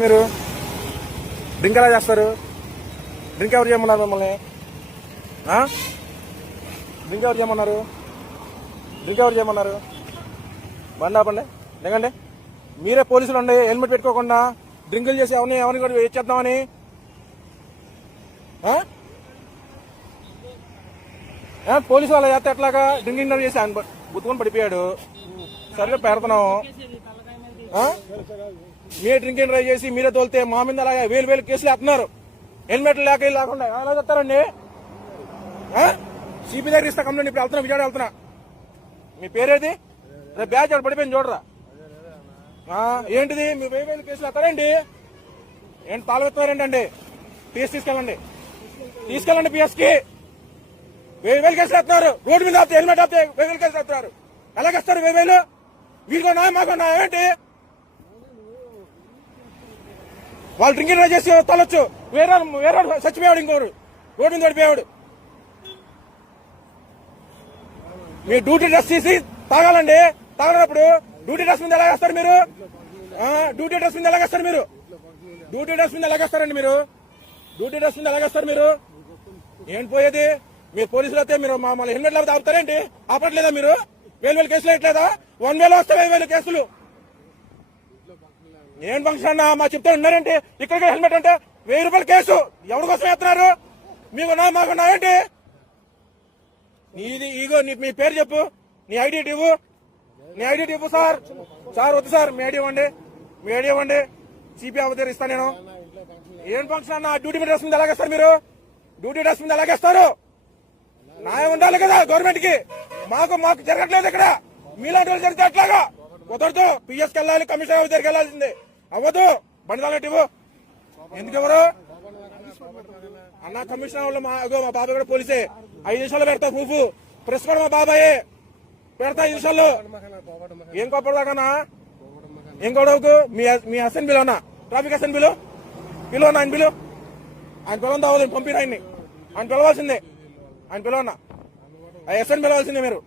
మీరు డ్రింక్ ఎలా చేస్తారు? డ్రింక్ ఎవరు చేయమన్నారు మిమ్మల్ని? డ్రింక్ ఎవరు చేయమన్నారు? బండి ఆపండి, దిగండి. మీరే పోలీసులు అండి, హెల్మెట్ పెట్టుకోకుండా డ్రింకులు చేసి ఎవరిని కూడా చేద్దామని. పోలీసు వాళ్ళ చేస్తే ఎట్లాగా? డ్రింకింగ్ చేసి ఆయన గుర్తుకొని పడిపోయాడు. సరే పెడుతున్నాం. మీరే డ్రింకింగ్ డ్రైవ్ చేసి మీరే తోలితే మా మీద అలాగే వేలు కేసులు వేస్తున్నారు. హెల్మెట్లు లేకుండా ఎలా చెప్తారండి? సిపి దగ్గర ఇస్తా కంప్లైంట్. ఇప్పుడు వెళ్తున్నా, విజయవాడ వెళ్తున్నా. మీ పేరేది? రేపు బ్యాచ్ అక్కడ పడిపోయింది చూడరా. ఏంటిది మీ వేలు కేసులు వేస్తారండి? ఏంటి తాళెత్తారేంటండి? పిఎస్ తీసుకెళ్ళండి పిఎస్ కి. 1000 కేసులు వేస్తున్నారు. రోడ్డు మీద ఆపితే హెల్మెట్ ఆపితే 1000 కేసులు వేస్తున్నారు. ఎలాగేస్తారు 1000? వీళ్ళకున్నా మాకున్నా ఏంటి? వాళ్ళు డ్రింకింగ్ డ్రైవ్ చేసి తొలొచ్చు, వేరే చచ్చిపోయాడు, ఇంకోరు రోడ్డు మీద పడిపోయాడు. మీ డ్యూటీ డ్రెస్ తీసి తాగాలండి. తాగనప్పుడు డ్యూటీ డ్రెస్ మీద ఎలాగేస్తారు మీరు? డ్యూటీ డ్రెస్ మీద ఎలాగేస్తారు మీరు? ఏంటి పోయేది? మీరు పోలీసులు అయితే మీరు మమ్మల్ని హెల్మెట్ లేకపోతే ఆపుతారేంటి? ఆపట్లేదా మీరు? 1000 కేసులు వేయట్లేదా? 1000 వస్తే 1000 కేసులు. ఏం ఫంక్షన్ అన్నా మా చెప్తే ఉన్నారేంటి? ఇక్కడికి హెల్మెట్ అంటే 1000 రూపాయల కేసు. ఎవరి కోసం వేస్తున్నారు? మీకున్నా మాకున్నా ఏంటి? నీది ఈగో. మీ పేరు చెప్పు, నీ ఐడి ఇవ్వు. సార్ వద్దు సార్, మీ ఐడి ఇవ్వండి. సిపి అవతీర్ ఇస్తా నేను. ఏం ఫంక్షన్ అన్న? డ్యూటీ డ్రెస్ మీద ఎలాగేస్తారు మీరు? న్యాయం ఉండాలి కదా గవర్నమెంట్ కి. మాకు జరగట్లేదు ఇక్కడ. మీలాంటి వాళ్ళు జరిగితే ఎట్లాగా? కుదరదు. పిఎస్కి వెళ్ళాలి, కమిషనర్ దగ్గరికి వెళ్ళాల్సిందే. అవ్వదు. బండి తాళెట్టు ఇవ్వు. ఎందుకు ఎవరు అన్న? కమిషనర్ వాళ్ళు మా బాబాయ్ కూడా పోలీసే. 5 నిమిషాలు పెడతా ప్రూఫ్. ప్రెస్ కూడా మా బాబాయే పెడతా 5 నిమిషాల్లో. ఏం కోపడదాకన్నా? ఏం గొడవకు? మీ హసన్ బిల్ అన్నా, ట్రాఫిక్ హసన్ బిల్ పిలువన్నా. ఆయన పిలవని తావాలి. పంపిన ఆయన పిలవాల్సిందే. ఆయన పిలవన్నా. ఆ హసన్ పిలవాల్సిందే మీరు.